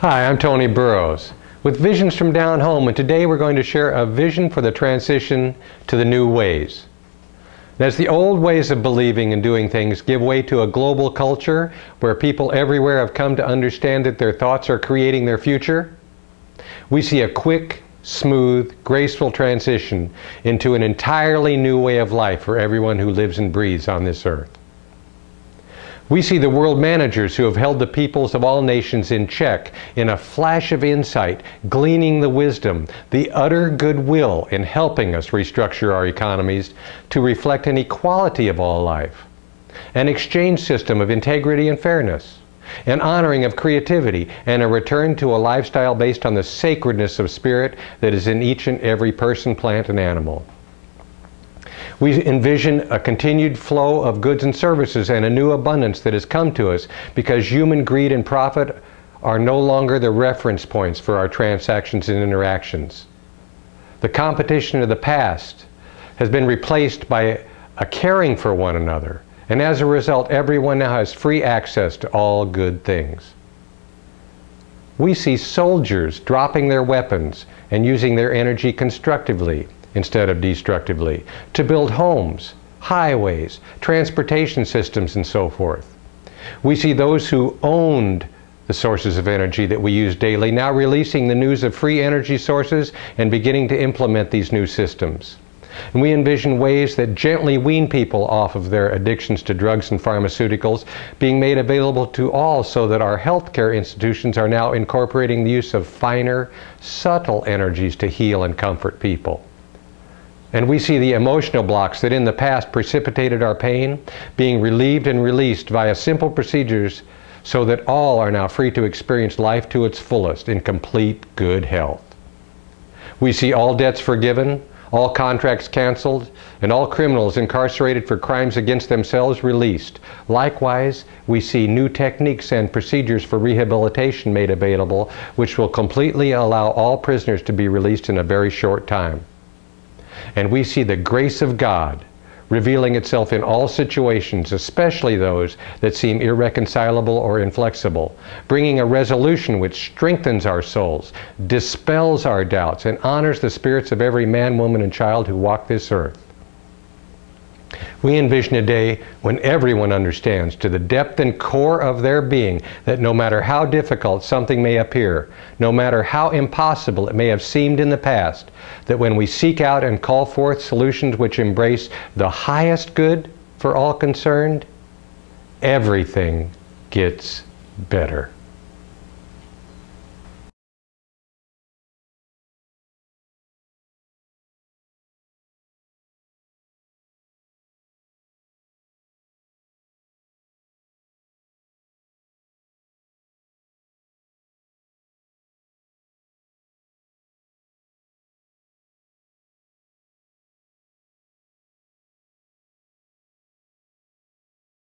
Hi, I'm Tony Burrows with Visions from Down Home, and today we're going to share a vision for the transition to the new ways. As the old ways of believing and doing things give way to a global culture where people everywhere have come to understand that their thoughts are creating their future, we see a quick, smooth, graceful transition into an entirely new way of life for everyone who lives and breathes on this earth. We see the world managers who have held the peoples of all nations in check in a flash of insight, gleaning the wisdom, the utter goodwill in helping us restructure our economies to reflect an equality of all life, an exchange system of integrity and fairness, an honoring of creativity, and a return to a lifestyle based on the sacredness of spirit that is in each and every person, plant, and animal. We envision a continued flow of goods and services and a new abundance that has come to us because human greed and profit are no longer the reference points for our transactions and interactions. The competition of the past has been replaced by a caring for one another, and as a result, everyone now has free access to all good things. We see soldiers dropping their weapons and using their energy constructively instead of destructively, to build homes, highways, transportation systems, and so forth. We see those who owned the sources of energy that we use daily now releasing the news of free energy sources and beginning to implement these new systems. And we envision ways that gently wean people off of their addictions to drugs and pharmaceuticals being made available to all, so that our healthcare institutions are now incorporating the use of finer, subtle energies to heal and comfort people. And we see the emotional blocks that in the past precipitated our pain being relieved and released via simple procedures so that all are now free to experience life to its fullest in complete good health. We see all debts forgiven, all contracts canceled, and all criminals incarcerated for crimes against themselves released. Likewise, we see new techniques and procedures for rehabilitation made available, which will completely allow all prisoners to be released in a very short time. And we see the grace of God revealing itself in all situations, especially those that seem irreconcilable or inflexible, bringing a resolution which strengthens our souls, dispels our doubts, and honors the spirits of every man, woman, and child who walk this earth. We envision a day when everyone understands to the depth and core of their being that no matter how difficult something may appear, no matter how impossible it may have seemed in the past, that when we seek out and call forth solutions which embrace the highest good for all concerned, everything gets better.